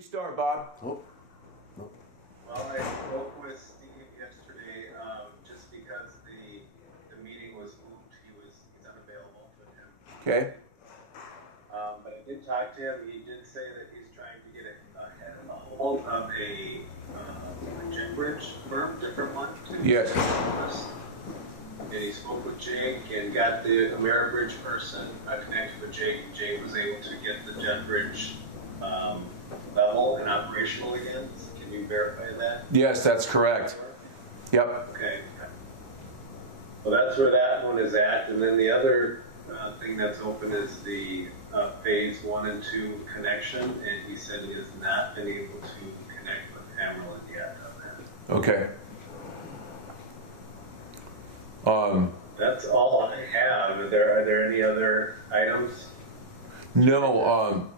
Restart, Bob. Oh. Well, I spoke with Steve yesterday, just because the meeting was moved, he's unavailable with him. Okay. But I did talk to him, he did say that he's trying to get a hold of a jet bridge firm, different one. Yes. And he spoke with Jake and got the Ameribridge person connected with Jake. Jake was able to get the jet bridge level and operational again. Can you verify that? Yes, that's correct. Yep. Okay. Well, that's where that one is at. And then the other thing that's open is the phase 1 and 2 connection. And he said he has not been able to connect with Pamela yet on that. Okay. That's all I have. Are there any other items? No.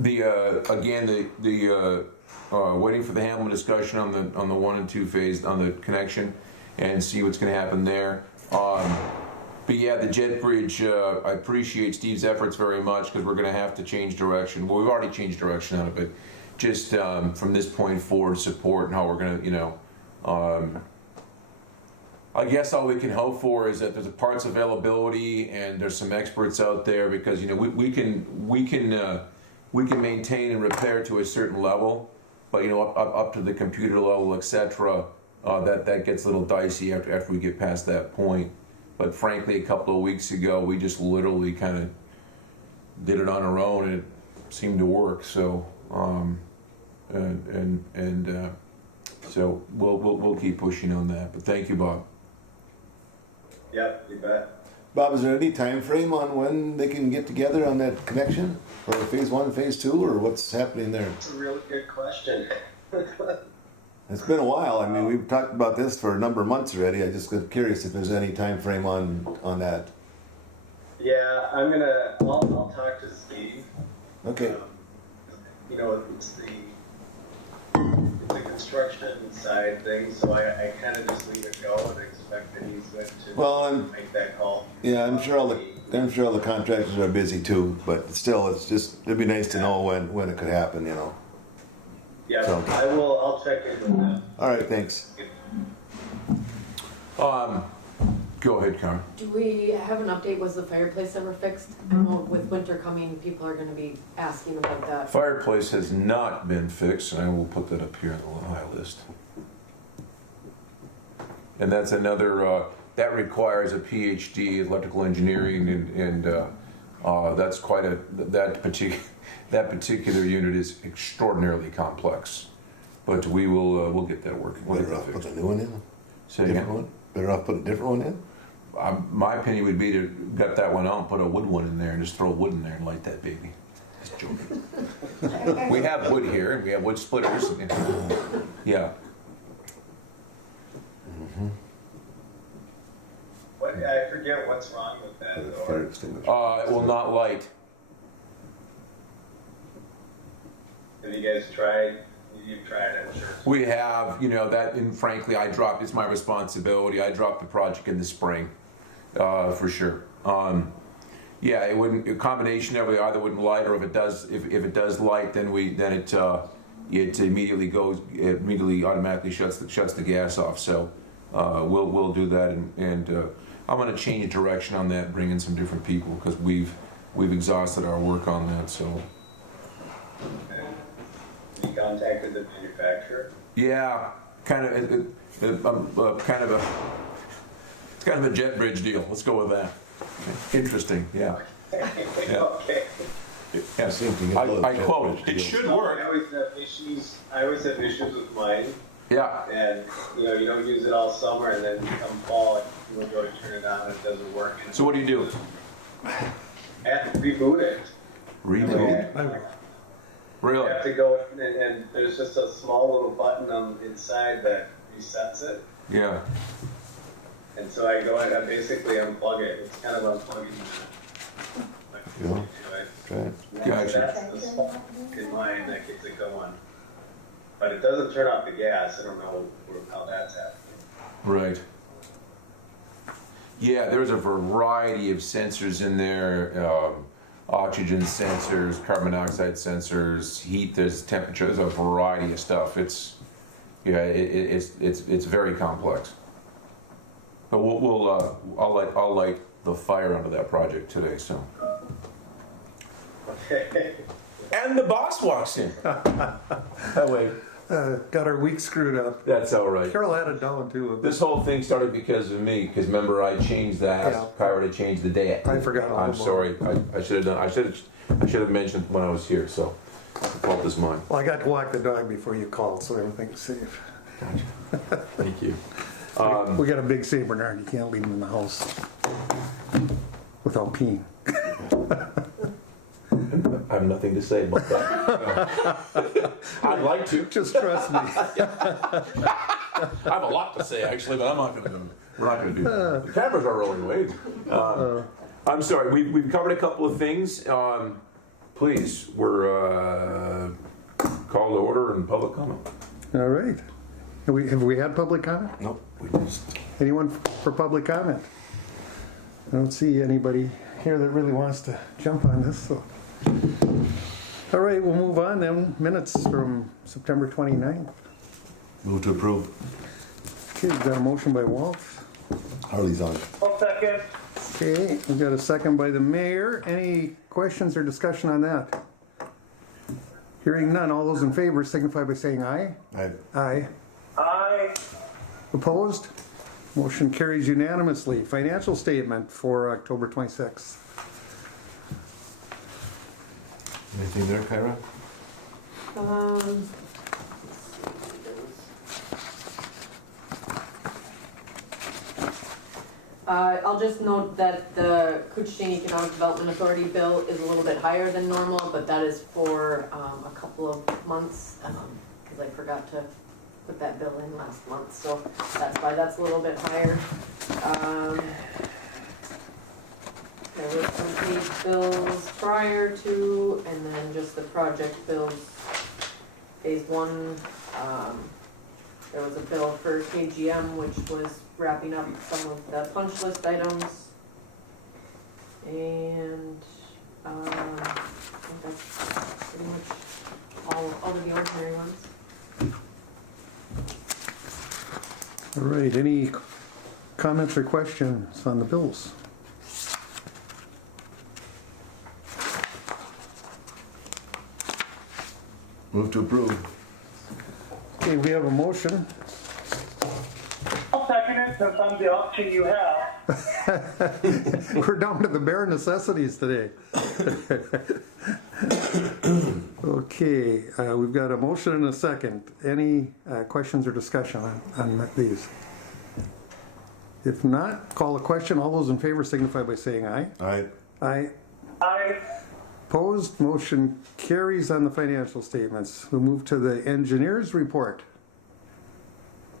Again, the waiting for the Hamlin discussion on the 1 and 2 phase on the connection, and see what's going to happen there. But yeah, the jet bridge. I appreciate Steve's efforts very much, because we're going to have to change direction. Well, we've already changed direction out of it. Just from this point forward, support and how we're going to, I guess all we can hope for is that there's a parts availability and there's some experts out there, because we can maintain and repair to a certain level, but up to the computer level, etc. That gets a little dicey after we get past that point. But frankly, a couple of weeks ago, we just literally kind of did it on our own, and it seemed to work. So so we'll keep pushing on that. But thank you, Bob. Yep, you bet. Bob, is there any time frame on when they can get together on that connection for phase 1 and phase 2, or what's happening there? That's a really good question. It's been a while. I mean, we've talked about this for a number of months already. I just got curious if there's any time frame on that. Yeah, I'll talk to Steve. Okay. It's the construction side thing, so I kind of just leave it go and expect that he's going to make that call. Yeah, I'm sure all the contractors are busy too, but still, it'd be nice to know when it could happen, Yeah, so. I'll check in with them. All right, thanks. Go ahead, Karen. Do we have an update? Was the fireplace ever fixed? I know with winter coming, people are going to be asking about that. Fireplace has not been fixed, and I will put that up here on the high list. And that's another, that requires a PhD, electrical engineering, and that's quite that particular unit is extraordinarily complex. But we'll get that working. Better off put a new one in? Say again? Different one? Better off put a different one in? My opinion would be to gut that one out and put a wood one in there and just throw wood in there and light that baby. Just joking. We have wood here, and we have wood splitters. Yeah. Mm-hmm. I forget what's wrong with that. Fire extinguisher. It will not light. Have you guys tried? You've tried it, I'm sure. We have, that, and frankly, it's my responsibility. I dropped the project in the spring, for sure. Yeah, it wouldn't. A combination of it either wouldn't light, or if it does light, then it immediately automatically shuts the gas off. So we'll do that, and I'm going to change direction on that, bring in some different people, because we've exhausted our work on that. So. Okay. You contacted the manufacturer? Yeah, it's kind of a jet bridge deal. Let's go with that. Interesting, yeah. Okay. Yeah. Okay. Yes, I quote, it should work. I always have issues with mine. Yeah. And you don't use it all summer, and then come fall, you go to turn it on, and it doesn't work. So what do you do? I have to reboot it. Reboot? Really? You have to go in, and there's just a small little button inside that resets it. Yeah. And so I go and I basically unplug it. It's kind of unplugging Yeah. right? Gotcha. That's the spark in mine that gets it going. But it doesn't turn off the gas. I don't know how that's happening. Right. Yeah, there's a variety of sensors in there. oxygen sensors, carbon dioxide sensors, heat, there's temperature, there's a variety of stuff. It's very complex. But I'll light the fire under that project today, so. Okay. And the boss walks in. That way. Got our week screwed up. That's all right. Carol had it down too. This whole thing started because of me, because remember I changed that, Yeah. Kyra to change the day. I forgot all I'm about sorry, I should have mentioned when I was here, so the fault is mine. Well, I got to walk the dog before you called, so everything's safe. Gotcha. Thank you. We got a big Saint Bernard. You can't leave him in the house without peeing. I have nothing to say about that. I'd like to. Just trust me. I have a lot to say actually, but I'm not going to do it. We're not going to do that. The cameras are rolling away. I'm sorry. We've covered a couple of things. Please, we're call to order and public comment. All right. Have we had public comment? Nope, we just. Anyone for public comment? I don't see anybody here that really wants to jump on this. So. All right, we'll move on then. Minutes from September 29th. Move to approve. Okay, we've got a motion by Walt. Harley's on. I'll second. Okay, we've got a second by the mayor. Any questions or discussion on that? Hearing none, all those in favor signify by saying aye. Aye. Aye. Aye. Opposed? Motion carries unanimously. Financial statement for October 26th. Anything there, Kyra? I'll just note that the Kuchting Economic Development Authority bill is a little bit higher than normal, but that is for a couple of months, because I forgot to put that bill in last month, so that's why that's a little bit higher. There was some paid bills prior to, and then just the project bills. Phase one, there was a bill for KGM, which was wrapping up some of the punch list items. And, I think that's pretty much all of the ordinary ones. All right, any comments or questions on the bills? Move to approve. Okay, we have a motion. I'll second it since I'm the option you have. We're down to the bare necessities today. Okay, we've got a motion and a second. Any questions or discussion on these? If not, call the question. All those in favor signify by saying aye. Aye. Aye. Aye. Opposed, motion carries on the financial statements. We'll move to the engineer's report.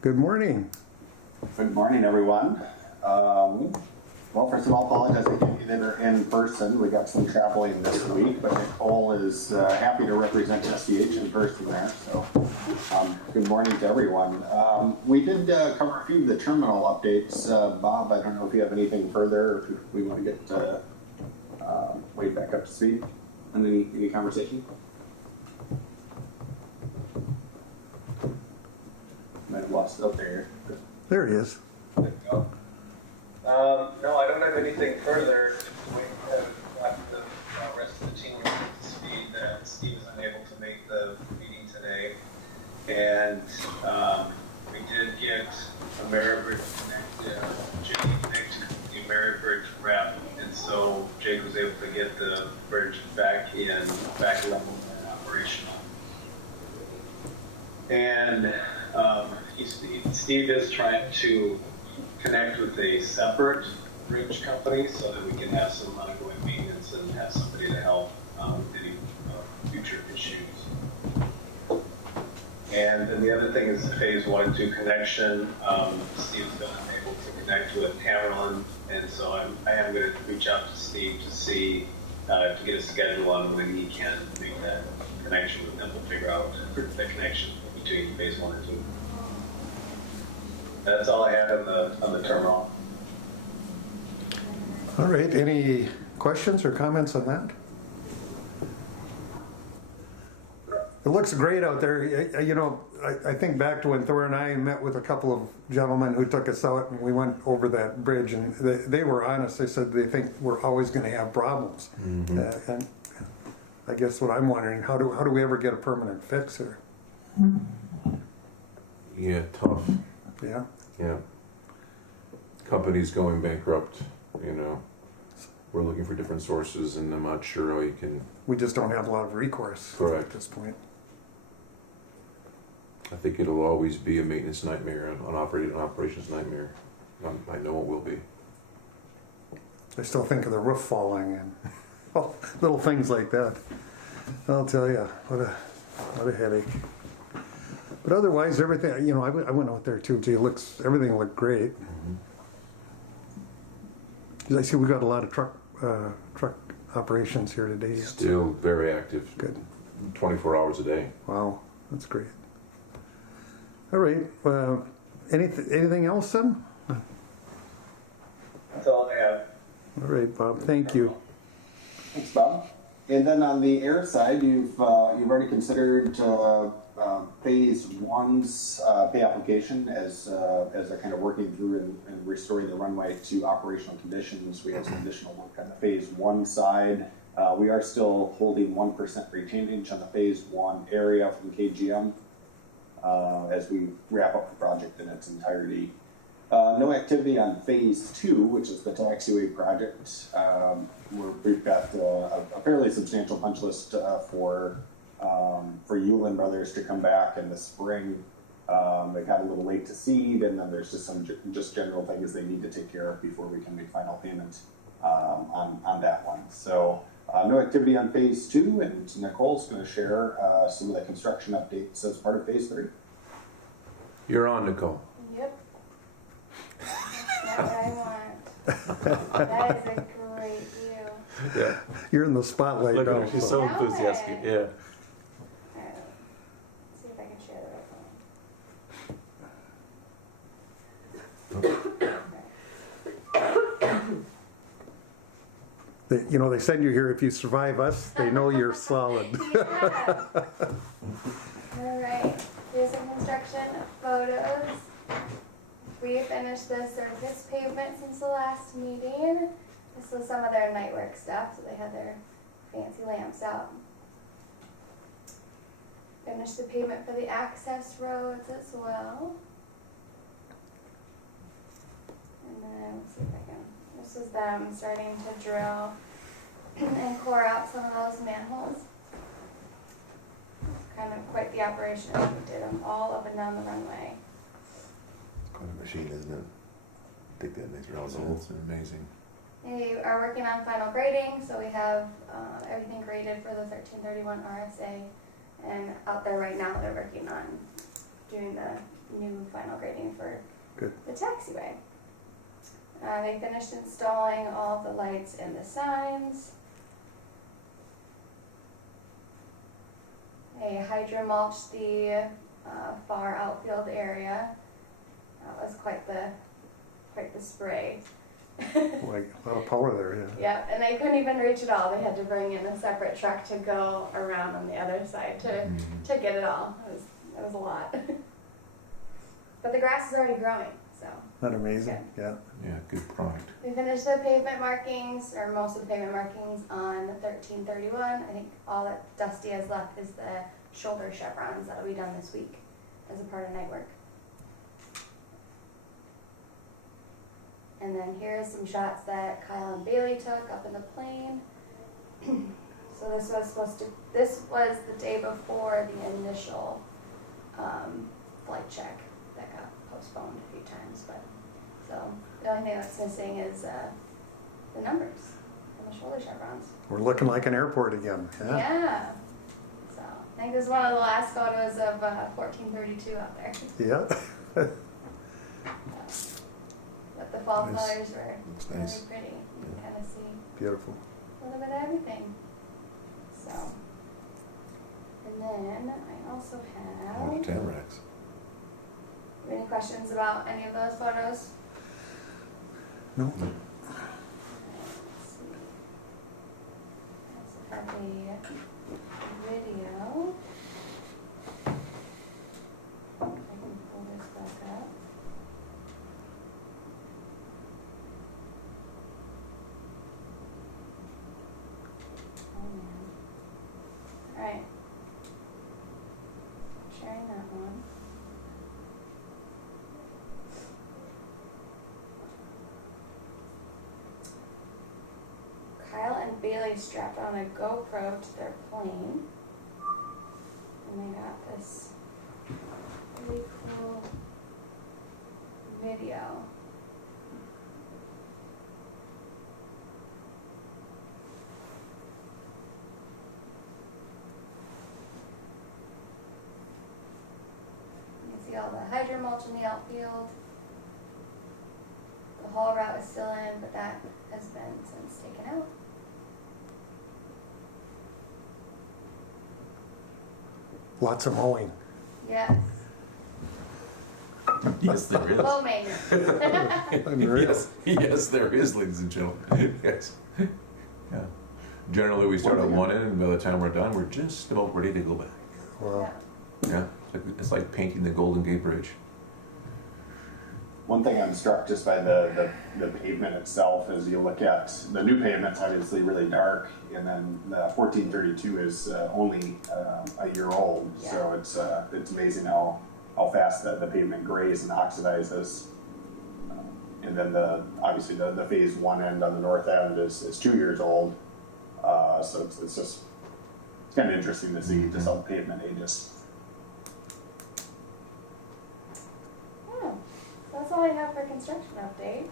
Good morning. Good morning, everyone. Well, first of all, apologize I can't be there in person. We got some traveling this week, but Nicole is happy to represent SDH in person there. So, good morning to everyone. We did cover a few of the terminal updates. Bob, I don't know if you have anything further, or if we want to get Wade back up to speed on any conversation. Might have lost it up there. There he is. There you go. No, I don't have anything further. Just wait got the rest of the team up to speed. Steve is unable to make the meeting today. And we did get Ameribridge connected, Jake connected to the Ameribridge rep. And so Jake was able to get the bridge back level and operational. And Steve is trying to connect with a separate bridge company so that we can have some ongoing maintenance and have somebody to help with any future issues. And then the other thing is the phase 1 and 2 connection. Steve's been unable to connect with Cameron, and so I am going to reach out to Steve to see to get a schedule on when he can make that connection with them. We'll figure out the connection between phase 1 and 2. That's all I had on the terminal. All right, any questions or comments on that? It looks great out there. You know, I think back to when Thor and I met with a couple of gentlemen who took us out and we went over that bridge, and they were honest. They said they think we're always going to have problems. And I guess what I'm wondering, how do we ever get a permanent fix here? Yeah, tough. Yeah. Yeah. Companies going bankrupt, you know. We're looking for different sources, and I'm not sure how you can. We just don't have a lot of recourse Correct. at this point. I think it'll always be a maintenance nightmare, an operations nightmare. I know it will be. I still think of the roof falling and little things like that. I'll tell you, what a headache. But otherwise, everything, you know, I went out there too. Gee, everything looked great. I see we got a lot of truck operations here today. Still very active. Good. 24 hours a day. Wow, that's great. All right. Anything else then? That's all I have. All right, Bob. Thank you. Thanks, Bob. And then on the air side, you've already considered phase one's pay application as they're kind of working through and restoring the runway to operational conditions. We have some additional work on the phase one side. We are still holding 1% retainage on the phase one area from KGM as we wrap up the project in its entirety. No activity on phase two, which is the Taxiway project. We've got a fairly substantial punch list for Yulin Brothers to come back in the spring. They got a little late to seed, and then there's just some general things they need to take care of before we can make final payment on that one. So no activity on phase two, and Nicole's going to share some of the construction updates as part of phase three. You're on, Nicole. Yep. That's what I want. That is a great view. Yeah. You're in the spotlight Look at now. her. She's so Now enthusiastic. it. Yeah. Alright, let's see if I can share the right one. You know, they send you here if you survive us. They know you're solid. Yeah. Alright, here's some construction photos. We finished the surface pavement since the last meeting. This was some of their night work stuff, so they had their fancy lamps out. Finished the pavement for the access roads as well. And then, let's see if I can, this is them starting to drill and core out some of those manholes. It's kind of quite the operation. We did them all up and down the runway. Quite a machine, isn't it? I think that makes round It's amazing. They are working on final grading, so we have everything graded for the 1331 RSA. And out there right now, they're working on doing the new final grading for Good. the taxiway. They finished installing all of the lights and the signs. They hydro mulched the far outfield area. That was quite the spray. Like a lot of power there, yeah. Yeah, and they couldn't even reach it all. They had to bring in a separate truck to go around on the other side to get it all. It was a lot. But the grass is already growing, so. Not amazing, yeah. Yeah, good product. We finished the pavement markings, or most of the pavement markings on 1331. I think all that Dusty has left is the shoulder chevrons that'll be done this week as a part of night work. And then here's some shots that Kyle and Bailey took up in the plane. So this was the day before the initial flight check that got postponed a few times. But so the only thing that's missing is the numbers and the shoulder chevrons. We're looking like an airport again, yeah. Yeah. So I think this is one of the last photos of 1432 out there. Yeah. But the fall Nice. colors were Looks really nice. pretty. You can kind of see Beautiful. a little bit of everything. So, and then I also A lot of have Tamarax. any questions about any of those photos? No? Let's see. I also have a video. actually strapped on a GoPro to their plane. And they got this really cool video. You can see all the hydro mulch in the outfield. The haul route is still in, but that has been since taken out. Lots of mowing. Yes. Yes, there is. Low maintenance. Unreal. Yes, there is, ladies and gentlemen. Yes. Yeah. Generally, we start at one end, and by the time we're done, we're just about ready to go back. Wow. Yeah. It's like painting the Golden Gate Bridge. One thing I'm struck just by the pavement itself is you look at the new pavement's obviously really dark, and then the 1432 is only a year old. Yeah. So it's amazing how fast the pavement grays and oxidizes. And then obviously the phase one end on the north end is 2 years old. So it's kind of interesting to see just how the pavement ages. That's all I have for construction update.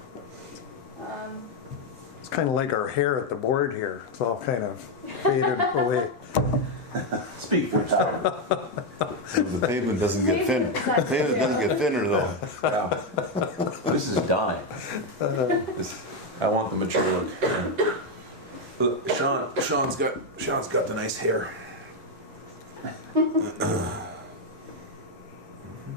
It's kind of like our hair at the board here. It's all kind of faded away. Speak for yourself. The pavement doesn't get thin. The pavement doesn't get thinner though. Wow. This is dying. I want the mature look. Sean's got the nice hair.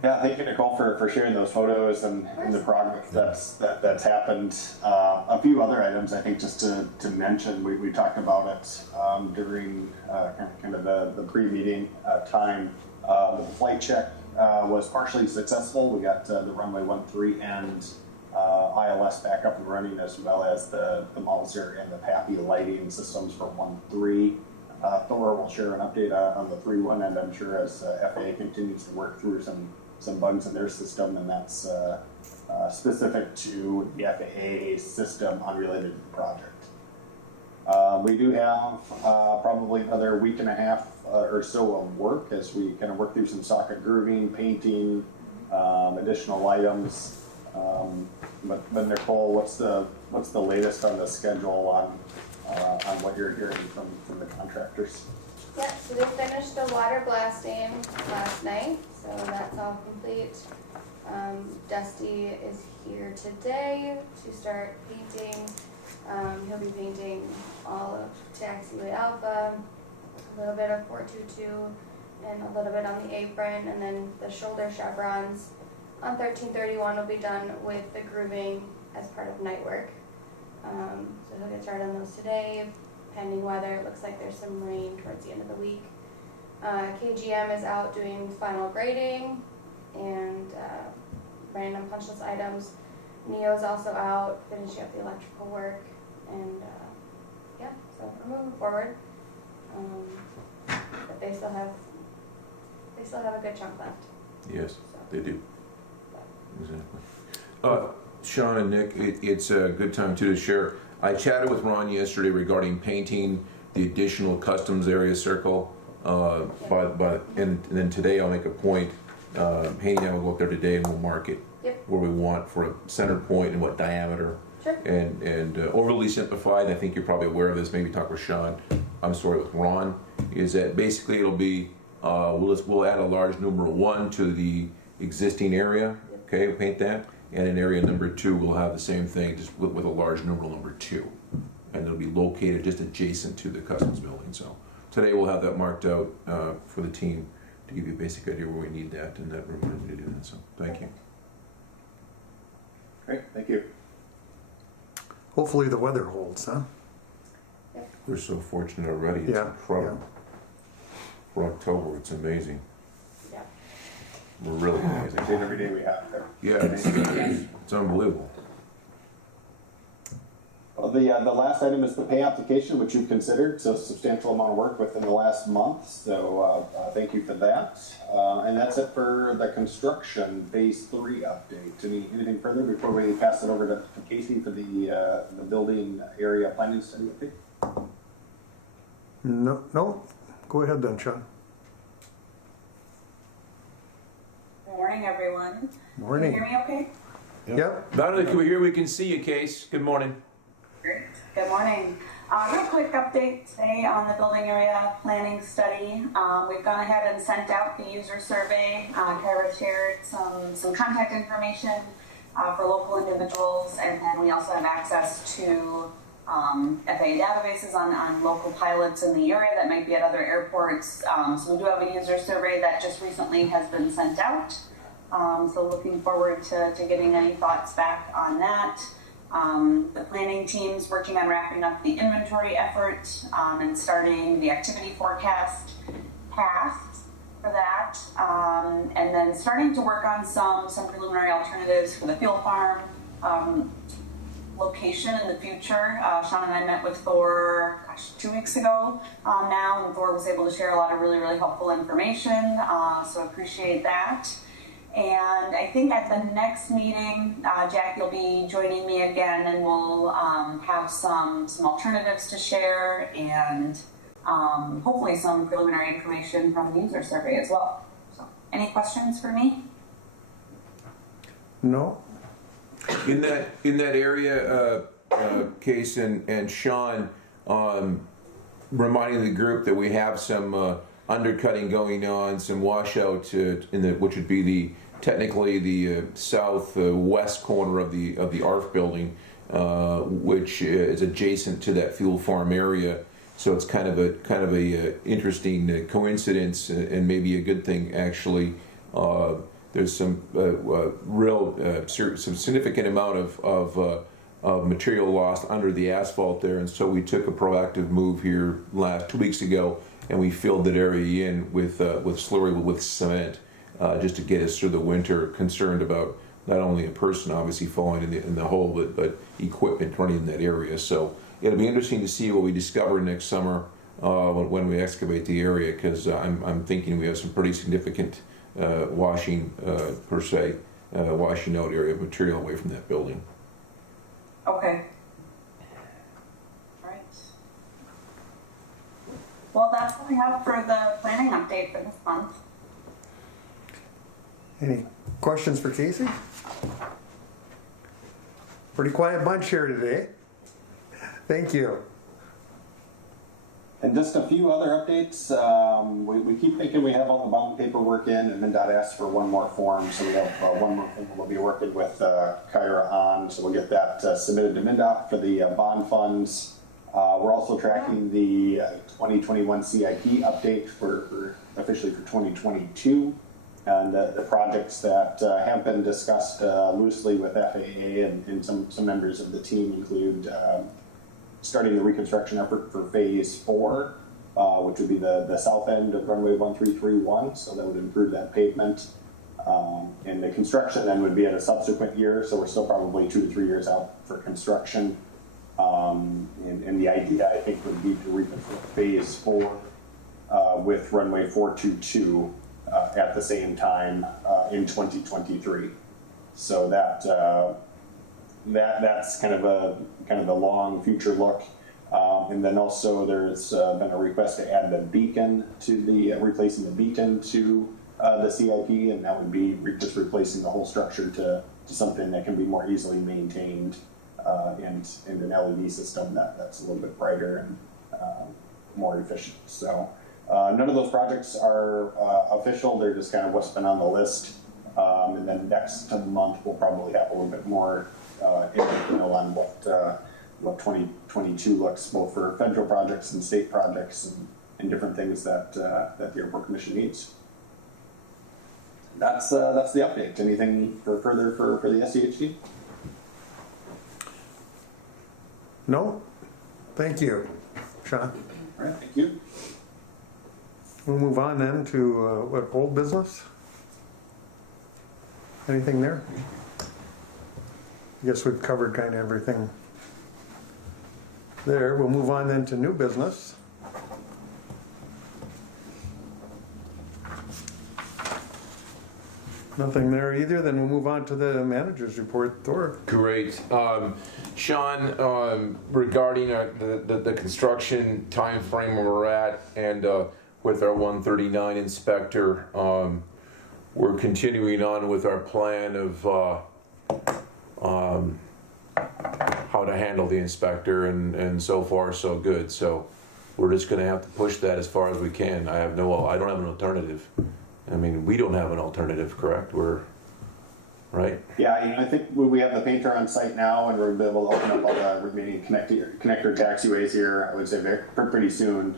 Yeah, thank you, Nicole, for sharing those photos and the progress that's happened. A few other items, I think, just to mention, we talked about it during kind of the pre-meeting time. The flight check was partially successful. We got the runway 13 and ILS back up and running, as well as the Mauser and the PAPI lighting systems for 13. Thor will share an update on the 3-1 end, I'm sure, as FAA continues to work through some bugs in their system, and that's specific to the FAA system unrelated to the project. We do have probably another week and a half or so of work as we kind of work through some socket grooving, painting, additional items. But Nicole, what's the latest on the schedule on what you're hearing from the contractors? Yeah, so they finished the water blasting last night, so that's all complete. Dusty is here today to start painting. He'll be painting all of Taxiway Alpha, a little bit of 422, and a little bit on the apron, and then the shoulder chevrons on 1331 will be done with the grooving as part of night work. So he'll get started on those today, pending weather. It looks like there's some rain towards the end of the week. KGM is out doing final grading and random punch list items. Neo's also out finishing up the electrical work, and yeah, so we're moving forward. But they still have a good chunk left. Yes, So. they do. Exactly. Sean and Nick, it's a good time too to share. I chatted with Ron yesterday regarding painting the additional customs area circle. And then today I'll make a point. Painting, I will go up there today and we'll mark it where we want for a center point and what diameter. Sure. And overly simplified, I think you're probably aware of this, maybe talk with Sean, with Ron, is that basically it'll be, we'll add a large numeral 1 to the existing area, okay, we'll paint that, and in area number 2 we'll have the same thing, just with a large numeral number 2, and it'll be located just adjacent to the customs building. So today we'll have that marked out for the team to give you a basic idea where we need that and that room to do that, so thank you. Great, thank you. Hopefully the weather holds, huh? We're so fortunate already, it's incredible. For October, it's amazing. Yeah. We're really amazing. Every day we have there. Yeah, it's unbelievable. Well, the last item is the pay application, which you've considered, so a substantial amount of work within the last month, so thank you for that. And that's it for the construction phase 3 update. Anything further before we pass it over to Casey for the building area planning study update? No, go ahead then, Sean. Good morning, everyone. Morning. Can you hear me okay? Yep. Not only can we hear, we can see you, Case. Good morning. Great. Good morning. Real quick update today on the building area planning study. We've gone ahead and sent out the user survey. Kyra shared some contact information for local individuals, and then we also have access to FAA databases on local pilots in the area that might be at other airports. So we do have a user survey that just recently has been sent out. So looking forward to getting any thoughts back on that. The planning team's working on wrapping up the inventory effort and starting the activity forecast path for that. And then starting to work on some preliminary alternatives for the field farm location in the future. Sean and I met with Thor, 2 weeks ago now, and Thor was able to share a lot of really, really helpful information. So appreciate that. And I think at the next meeting, Jack, you'll be joining me again, and we'll have some alternatives to share, and hopefully some preliminary information from the user survey as well. So, any questions for me? No. In that area, Case and Sean, reminding the group that we have some undercutting going on, some washout which would be technically the southwest corner of the ARF building, which is adjacent to that fuel farm area. So it's kind of a interesting coincidence, and maybe a good thing actually. There's some some significant amount of material lost under the asphalt there, and so we took a proactive move here 2 weeks ago, and we filled that area in with slurry with cement, just to get us through the winter. Concerned about not only a person obviously falling in the hole, but equipment running in that area. So it'll be interesting to see what we discover next summer when we excavate the area, because I'm thinking we have some pretty significant washing out area of material away from that building. Okay. All right. Well, that's what we have for the planning update for this month. Any questions for Casey? Pretty quiet bunch here today. Thank you. And just a few other updates. We keep thinking we have all the bond paperwork in, and MnDOT asked for one more form, so we have one more form we'll be working with Kyra on, so we'll get that submitted to MnDOT for the bond funds. We're also tracking the 2021 CIP update for officially for 2022, and the projects that have been discussed loosely with FAA and some members of the team include starting the reconstruction effort for phase 4, which would be the south end of runway 1331, so that would improve that pavement. And the construction then would be at a subsequent year, so we're still probably 2 to 3 years out for construction. And the idea, I think, would be to reconstruct phase 4 with runway 422 at the same time in 2023. So that's kind of a long future look, and then also there's been a request to add the beacon to replacing the beacon to the CIP, and that would be just replacing the whole structure to something that can be more easily maintained, and an LED system that's a little bit brighter and more efficient. So none of those projects are official; they're just kind of what's been on the list. And then next month we'll probably have a little bit more on what 2022 looks, both for federal projects and state projects and different things that the Airport Commission needs. That's the update. Anything further for the SCHD? No? Thank you, Sean. All right, thank you. We'll move on then to old business? Anything there? I guess we've covered kind of everything there. We'll move on then to new business. Nothing there either, then we'll move on to the manager's report. Thor. Great. Sean, regarding the construction time frame where we're at, and with our 139 inspector, we're continuing on with our plan of how to handle the inspector, and so far so good. So we're just going to have to push that as far as we can. I don't have an alternative. I mean, we don't have an alternative, correct? Right? Yeah, I think we have the painter on site now, and we're going to be able to open up all the remaining connector taxiways here, I would say pretty soon.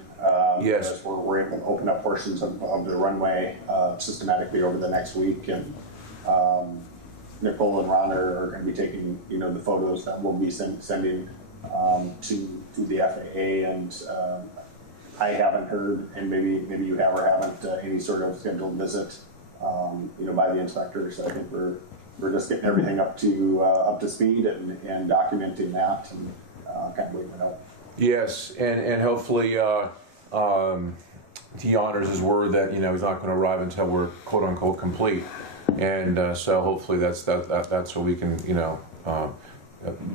Yes. As we're able to open up portions of the runway systematically over the next week. And Nicole and Ron are going to be taking, the photos that we'll be sending to the FAA. And I haven't heard, and maybe you have or haven't, any sort of scheduled visit, by the inspector. So I think we're just getting everything up to speed and documenting that, and kind of waiting it out. Yes, and hopefully he honors his word that he's not going to arrive until we're quote unquote complete, and so hopefully that's what we can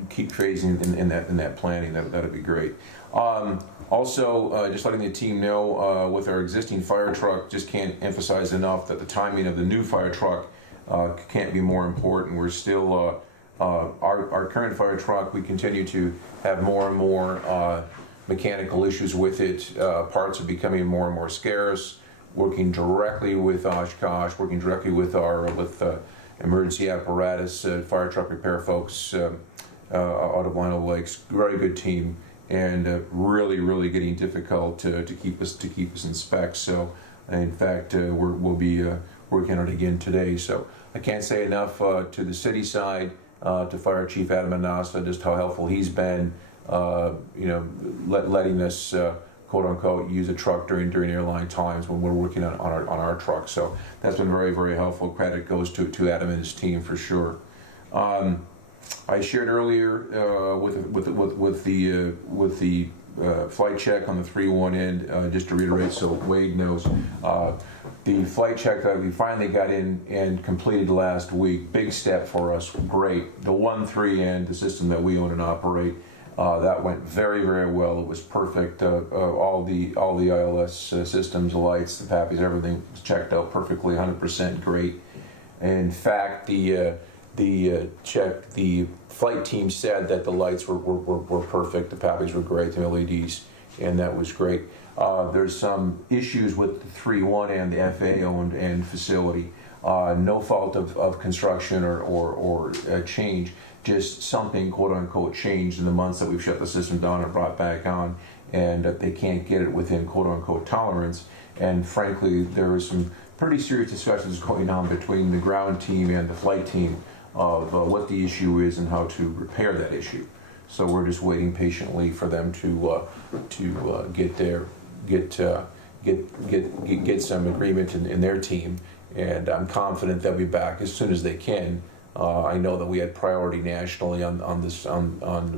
keep phasing in that planning. That'd be great. Also, just letting the team know, with our existing fire truck, just can't emphasize enough that the timing of the new fire truck can't be more important. We're still, our current fire truck, we continue to have more and more mechanical issues with it. Parts are becoming more and more scarce. Working directly with Oshkosh, working directly with emergency apparatus, fire truck repair folks out of Lino Lakes. Very good team. And really getting difficult to keep us in spec. So, in fact, we'll be working on it again today. So I can't say enough to the city side, to Fire Chief Adam Manassa, just how helpful he's been. Letting us quote unquote use a truck during airline times when we're working on our truck. So that's been very helpful. Credit goes to Adam and his team for sure. I shared earlier with the flight check on the 3-1 end, just to reiterate so Wade knows, the flight check that we finally got in and completed last week, big step for us, great. The 1-3 end, the system that we own and operate, that went very well. It was perfect. All the ILS systems, the lights, the PAPIs, everything was checked out perfectly, 100% great. In fact, the flight team said that the lights were perfect, the PAPIs were great, the LEDs, and that was great. There's some issues with the 3-1 and the FAA-owned and facility. No fault of construction or change, just something quote-unquote changed in the months that we've shut the system down and brought back on, and that they can't get it within quote-unquote tolerance. And frankly, there was some pretty serious discussions going on between the ground team and the flight team of what the issue is and how to repair that issue. So we're just waiting patiently for them to get some agreement in their team, and I'm confident they'll be back as soon as they can. I know that we had priority nationally on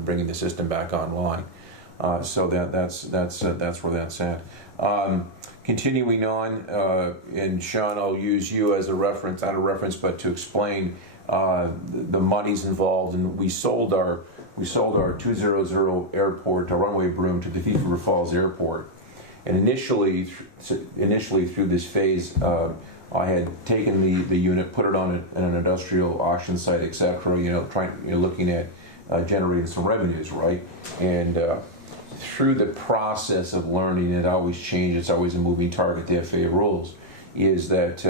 bringing the system back online. So that's where that's at. Continuing on, and Sean, I'll use you as a reference, not a reference, but to explain the monies involved. And we sold our 200 airport, our runway broom, to the Thief River Falls Airport. And initially through this phase, I had taken the unit, put it on an industrial auction site, etc. Looking at generating some revenues, right? And through the process of learning, it always changes. It's always a moving target. The FAA rules is that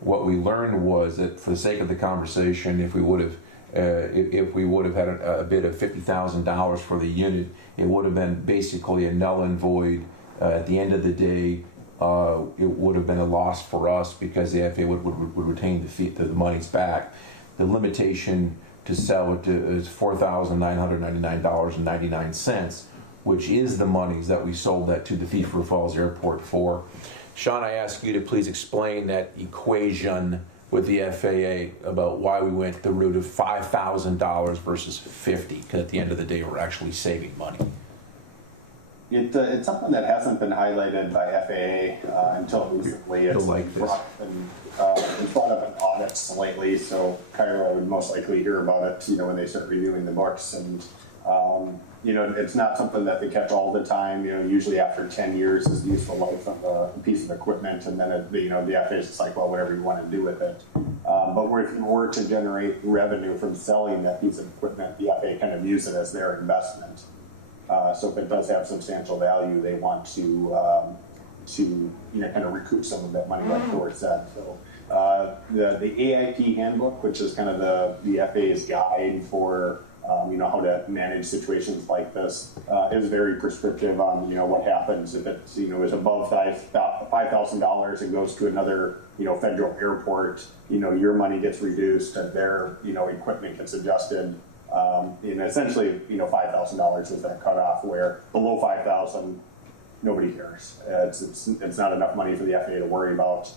what we learned was that, for the sake of the conversation, if we would have had a bid of $50,000 for the unit, it would have been basically a null and void. At the end of the day, it would have been a loss for us because the FAA would retain the monies back. The limitation to sell it is $4,999.99, which is the monies that we sold that to the Thief River Falls Airport for. Sean, I ask you to please explain that equation with the FAA about why we went the route of $5,000 versus $50,000, because at the end of the day, we're actually saving money. It's something that hasn't been highlighted by FAA until recently. It's brought up an audit slightly, so Kyra would most likely hear about it, when they start reviewing the books. And, it's not something that they kept all the time. Usually after 10 years is the useful life of a piece of equipment, and then the FA is just like, well, whatever you want to do with it. But if we were to generate revenue from selling that piece of equipment, the FA kind of use it as their investment. So if it does have substantial value, they want to kind of recoup some of that money, like Thor said. So the Aip Handbook, which is kind of the FA's guide for how to manage situations like this, is very prescriptive on what happens if it is above $5,000 and goes to another federal airport. Your money gets reduced and their equipment gets adjusted. Essentially, $5,000 is that cutoff, where below $5,000, nobody cares. It's not enough money for the FAA to worry about.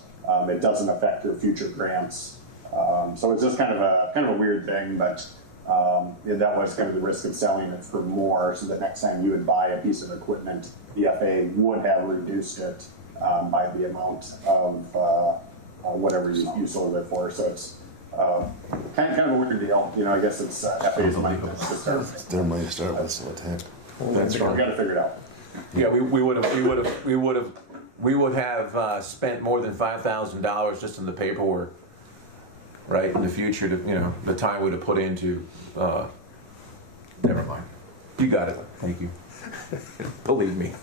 It doesn't affect your future grants. So it's just kind of a weird thing, but that was kind of the risk of selling it for more. So the next time you would buy a piece of equipment, the FAA would have reduced it by the amount of whatever you sold it for. So it's kind of a weird deal. I guess it's FAA's money to start. It's their money to start with, so it's happened. That's We've right. got to figure it out. Yeah, we would have spent more than $5,000 just in the paperwork, right? In the future, to the time we'd have put into. Never mind. You got it. Thank you. Believe me.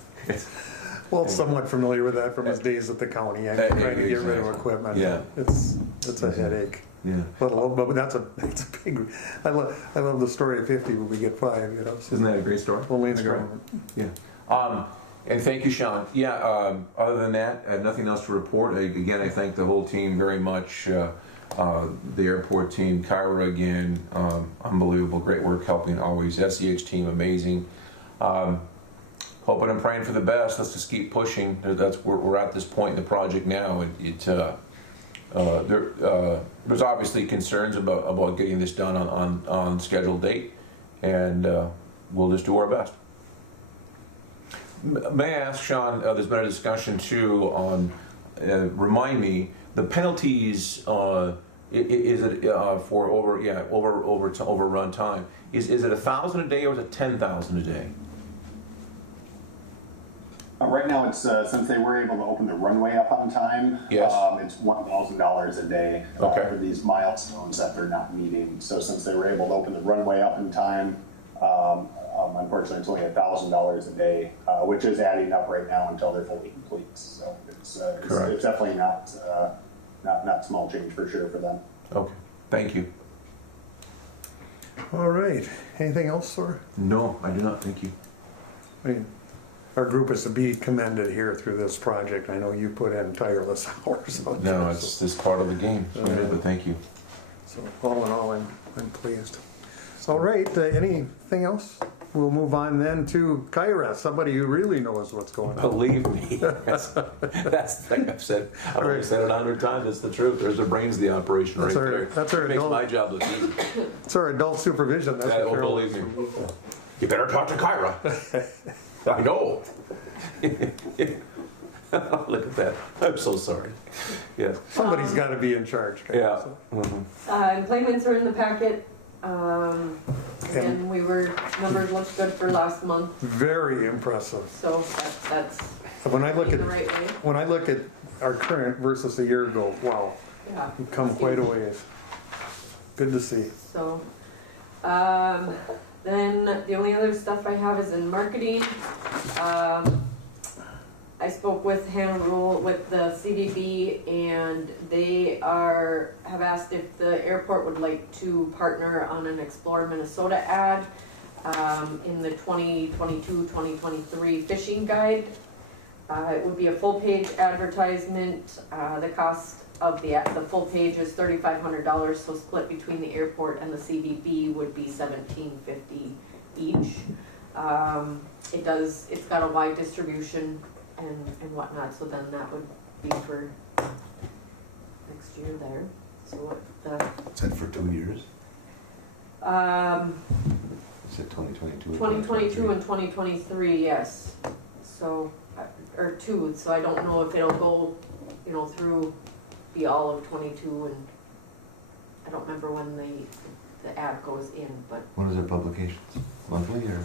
Well, somewhat familiar with that from his days at the county, and trying to get rid of equipment. Yeah. It's a headache. Yeah. But that's a big. I love the story of 50 when we get 5. Isn't that a great story? Only in Yeah. And thank you, Sean. Yeah. Other than that, I have nothing else to report. Again, I thank the whole team very much. The airport team, Kyra again, unbelievable, great work helping always. SEH team, amazing. Hoping and praying for the best. Let's just keep pushing. We're at this point in the project now. There's obviously concerns about getting this done on scheduled date, and we'll just do our best. May I ask, Sean? There's been a discussion too on. Remind me, the penalties. Is it for overrun time? Is it 1,000 a day or is it 10,000 a day? Right now, it's since they were able to open the runway up on time. Yes. It's $1,000 a day Okay. for these milestones that they're not meeting. So since they were able to open the runway up in time, unfortunately, it's only $1,000 a day, which is adding up right now until they're fully complete. So it's definitely not small change for sure for them. Okay. Thank you. All right. Anything else, sir? No, I do not. Thank you. I mean, our group is to be commended here through this project. I know you put in tireless hours on No, this. it's just part of the game. But thank you. So all in all, I'm pleased. All right. Anything else? We'll move on then to Kyra, somebody who really knows what's going on. Believe me, that's the thing I've said. I've already said it 100 times. It's the truth. There's the brains of the operation right there. That's our It makes adult. my job look easy. It's our adult supervision. That's what Carol Believe me. You better talk to Kyra. I know. Look at that. I'm so sorry. Yeah. Somebody's got to be in charge. Kyra, Yeah. so. Employments are in the packet. And numbers looked good for last month, Very impressive. so that's When I look the at right way. when I look at our current versus a year ago, wow, Yeah. we've come quite a ways. Good to see. So, then the only other stuff I have is in marketing. I spoke with Hannah Rule with the CDB, and they have asked if the airport would like to partner on an Explore Minnesota ad in the 2022-2023 fishing guide. It would be a full-page advertisement. The cost of the full page is $3,500, so split between the airport and the CDB would be $1,750 each. It's got a wide distribution and whatnot, so then that would be for next year there. So what Is that for 2 years? Is it 2022? 2022 and 2023, yes. So, or 2, so I don't know if it'll go, through be all of 22 and I don't remember when the ad goes in, but When is their publications? Monthly or?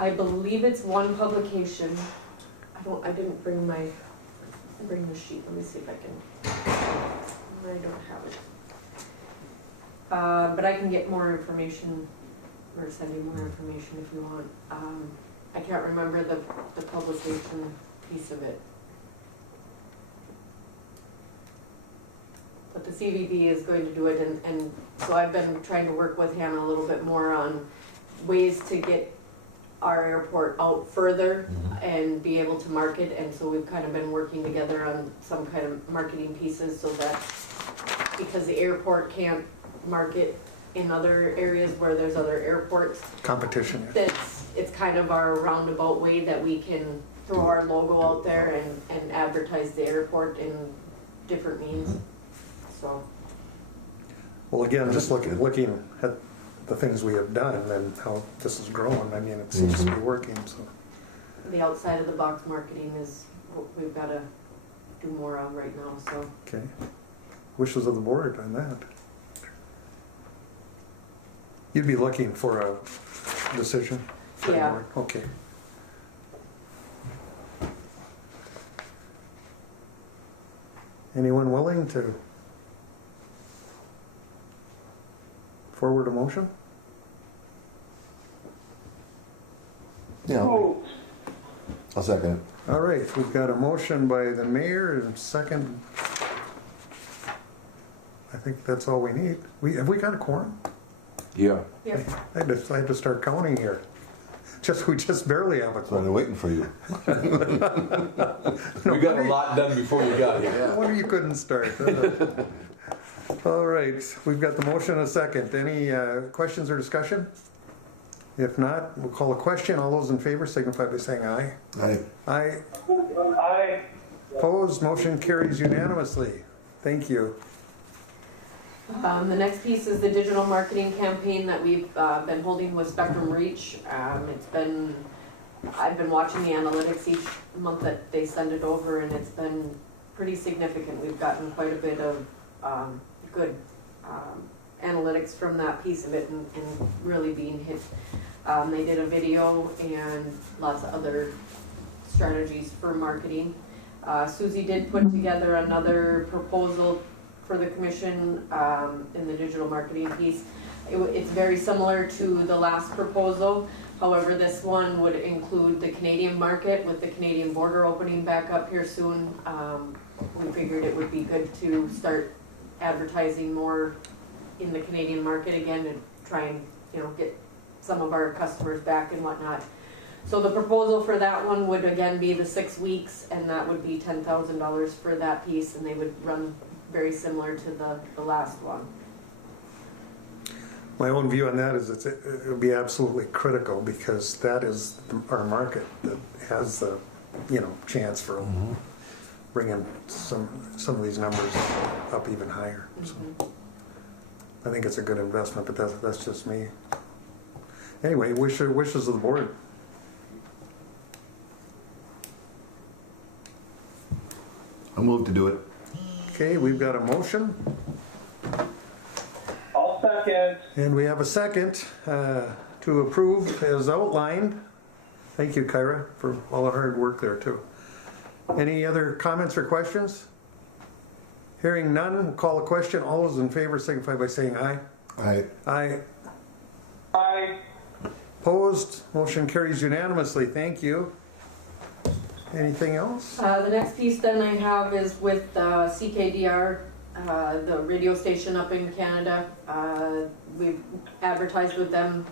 I believe it's one publication. I didn't bring the sheet, let me see if I can, I don't have it. But I can get more information, or send you more information if you want. I can't remember the publication piece of it. But the CVB is going to do it, and so I've been trying to work with Hannah a little bit more on ways to get our airport out further and be able to market, and so we've kind of been working together on some kind of marketing pieces so that, because the airport can't market in other areas where there's other airports, Competition. it's kind of our roundabout way that we can throw our logo out there and advertise the airport in different means, so. Well, again, just looking at the things we have done and how this is growing, I mean, it seems to be working, so. The outside of the box marketing is what we've got to do more of right now, so. Okay. Wishes of the board on that. You'd be looking for a decision? Yeah. Okay. Anyone willing to forward a motion? Yeah, Moved. I'll second it. All right, we've got a motion by the mayor and second. I think that's all we need. Have we got a quorum? Yeah. Yep. I had to start counting here. We just barely have a So quorum. they're waiting for you. We got a lot done before you got here. No wonder you couldn't start. All right, we've got the motion and a second. Any questions or discussion? If not, we'll call a question. All those in favor signify by saying aye. Aye. Aye. Aye. Opposed, motion carries unanimously. Thank you. The next piece is the digital marketing campaign that we've been holding with Spectrum Reach. I've been watching the analytics each month that they send it over, and it's been pretty significant. We've gotten quite a bit of good analytics from that piece of it, and really being hit. They did a video and lots of other strategies for marketing. Susie did put together another proposal for the commission in the digital marketing piece. It's very similar to the last proposal. However, this one would include the Canadian market with the Canadian border opening back up here soon. We figured it would be good to start advertising more in the Canadian market again and try and, get some of our customers back and whatnot. So the proposal for that one would again be the 6 weeks, and that would be $10,000 for that piece, and they would run very similar to the last one. My own view on that is it would be absolutely critical because that is our market that has the, chance for bringing some of these numbers up even higher. So I think it's a good investment, but that's just me. Anyway, wishes of the board. I'll move to do it. Okay, we've got a motion I'll second. and we have a second to approve as outlined. Thank you, Kyra, for all the hard work there too. Any other comments or questions? Hearing none, we'll call a question. All those in favor signify by saying aye. Aye. Aye. Aye. Opposed, motion carries unanimously. Thank you. Anything else? The next piece then I have is with CKDR, the radio station up in Canada. We've advertised with them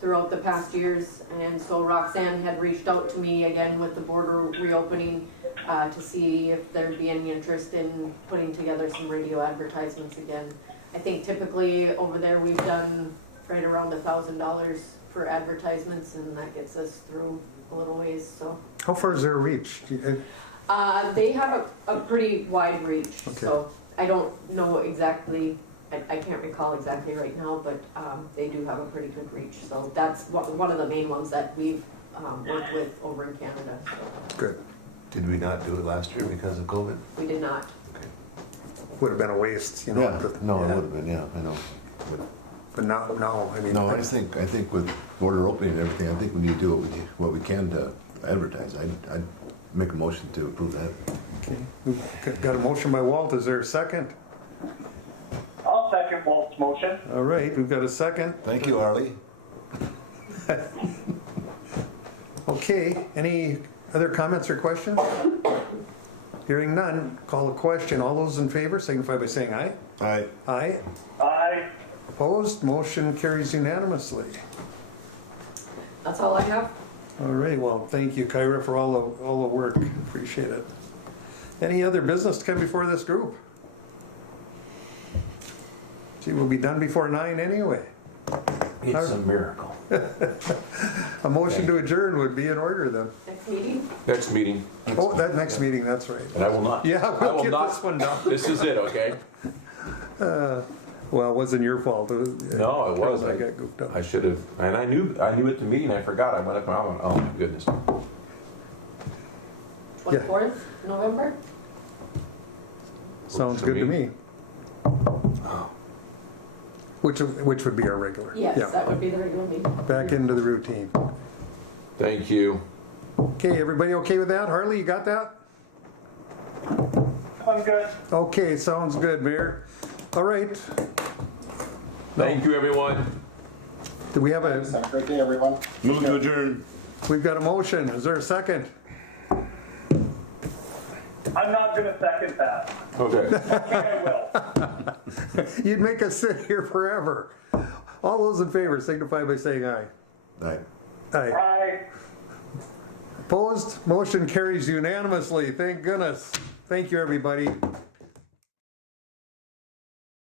throughout the past years, and so Roxanne had reached out to me again with the border reopening to see if there'd be any interest in putting together some radio advertisements again. I think typically over there we've done right around $1,000 for advertisements, and that gets us through a little ways, so. How far is their reach? They have a pretty wide reach, Okay. so I don't know exactly, I can't recall exactly right now, but they do have a pretty good reach. So that's one of the main ones that we've worked with over in Canada. So Good. Did we not do it last year because of COVID? we did not. Okay. would have been a waste, you know. Yeah, no, it Yeah. would have been, yeah, I know. But now, I mean. No, I think with border opening and everything, I think we need to do what we can to advertise. I'd make a motion to approve that. Okay. We've got a motion by Walt, is there a second? I'll second Walt's motion. All right, we've got a second. Thank you, Arlie. Okay, any other comments or questions? Hearing none, call a question. All those in favor signify by saying aye. Aye. Aye. Aye. Opposed, motion carries unanimously. That's all I have. All right, well, thank you, Kyra, for all the work. Appreciate it. Any other business to come before this group? Gee, we'll be done before 9 anyway. It's a miracle. A motion to adjourn would be in order then. Next meeting? Next meeting, Oh, that next meeting, that's right. and I will not. Yeah, I we'll will get not- this one done. This is it, okay? Well, it wasn't your fault. No, it was. I got goofed up. I should have, and I knew at the meeting, I forgot, I went up and I went, oh my goodness. 24th November? Sounds For good to me? me. Which would be our regular. Yes, Yeah. that would be the regular meeting. Back into the routine. Thank you. Okay, everybody okay with that? Harley, you got that? I'm good. Okay, sounds good, Mayor. All right. Thank you, everyone. Do we have Have a great day, everyone. Move to adjourn. we've got a motion. Is there a second? I'm not gonna second that. Okay. I think I will. You'd make us sit here forever. All those in favor signify by saying aye. Aye. Aye. Aye. Opposed? Motion carries unanimously. Thank goodness. Thank you, everybody.